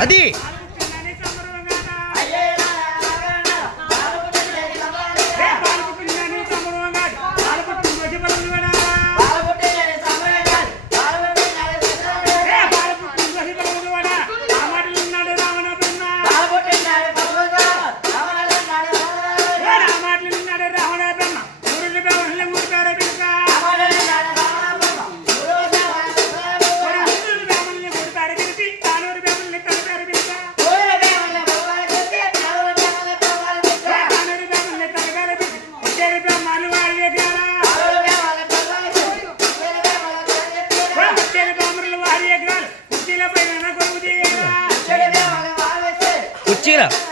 Adi! yeah.